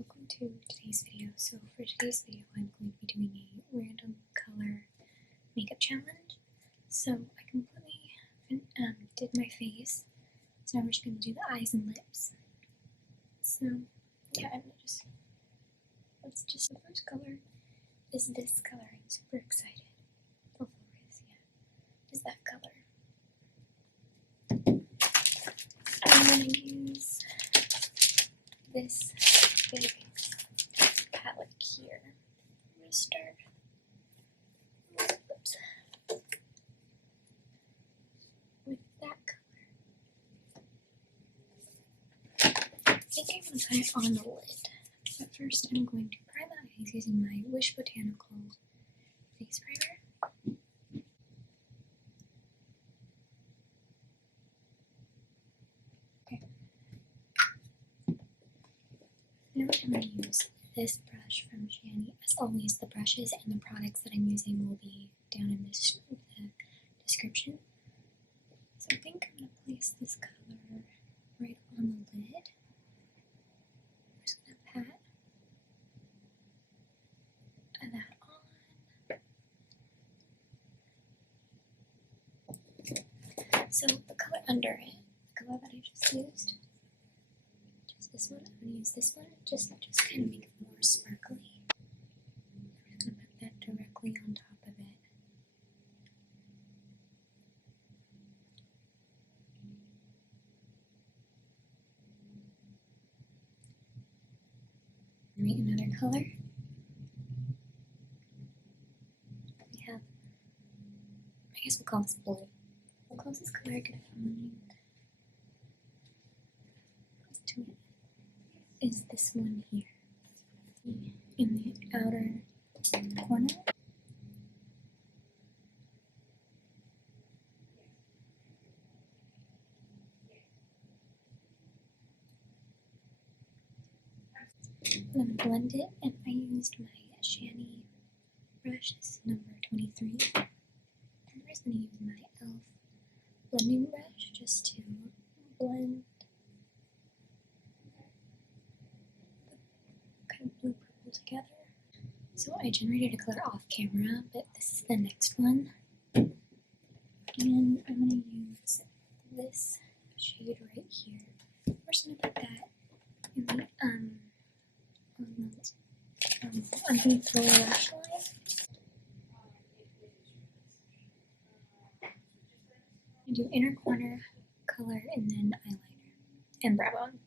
welcome to today's video. So for today's video, I'm going to be doing a random color makeup challenge. So I completely did my face. So now we're just going to do the eyes and lips. So yeah, the first color is this color. I'm super excited. The floor is that color. I'm going to use this big palette here. I'm going to start with that color. I think I'm going to put it on the lid. But first I'm going to prime my eyes using my Whish Botanical face primer. Now I'm going to use this brush from Shanny. As always, the brushes and the products that I'm using will be down in the description. So I think I'm going to place this color right on the lid. I'm just going to pat that on. So the color under it, the color that I just used, this one, I'm going to use this one, just kind of make it more sparkly. I'm just going to put that directly on top of it. Right, another color. We have, I guess we'll call this blue. The closest color I could find to it is this one here, in the outer corner. I'm going to blend it, and I used my Shanny brush. This is number 23. I'm just going to use my e.l.f. blending brush just to blend kind of blue purple together. So I generated a color off camera, but this is the next one. And I'm going to use this shade right here. I'm just going to put that in the underneath the lower lash line. I do inner corner color and then eyeliner and brow bone.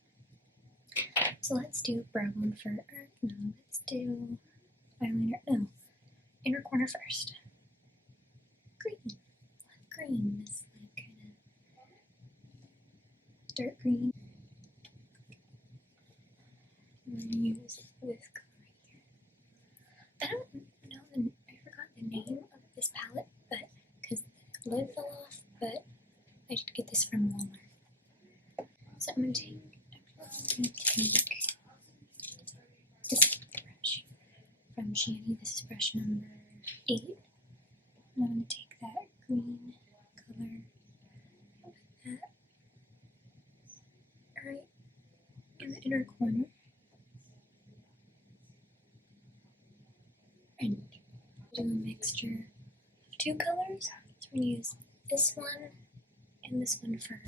So let's do brow bone first. No, let's do eyeliner. No, inner corner first. Green. This like kind of dark green. I'm going to use this color right here. I don't know, I forgot the name of this palette, but because the lid fell off, but I did get this from Walmart. So I'm going to take this brush from Shanny. This is brush number 8. And I'm going to take that green color, that right in the inner corner, and do a mixture of 2 colors. So we're going to use this one and this one for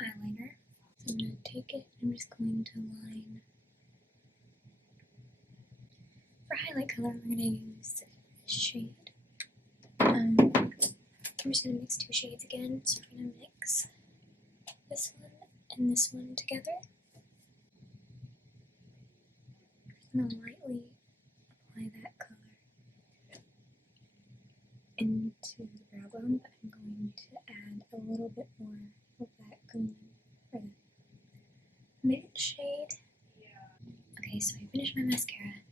eyeliner. So I'm going to take it, I'm just going to line. For highlight color, we're going to use this shade. I'm just going to mix 2 shades again. So I'm going to mix this one and this one together. I'm going to lightly apply that color into the brow bone, but I'm going to add a little bit more of that green or the mid shade. Okay, so I finished my mascara,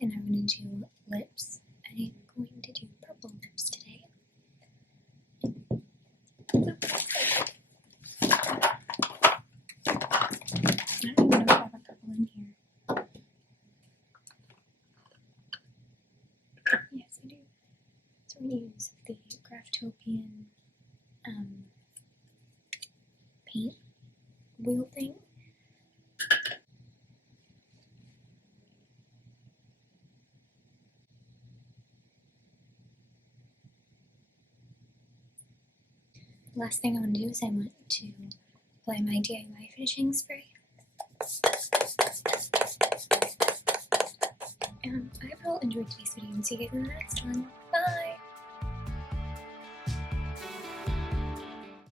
and I'm going to do lips. I'm going to do purple lips today. I don't even know if I have a purple in here. Yes, I do. So we're going to use the Graftopian paint wheel thing. last thing I want to do is I want to apply my DIY finishing spray. I hope you all enjoyed today's video and see you guys in the next one. Bye!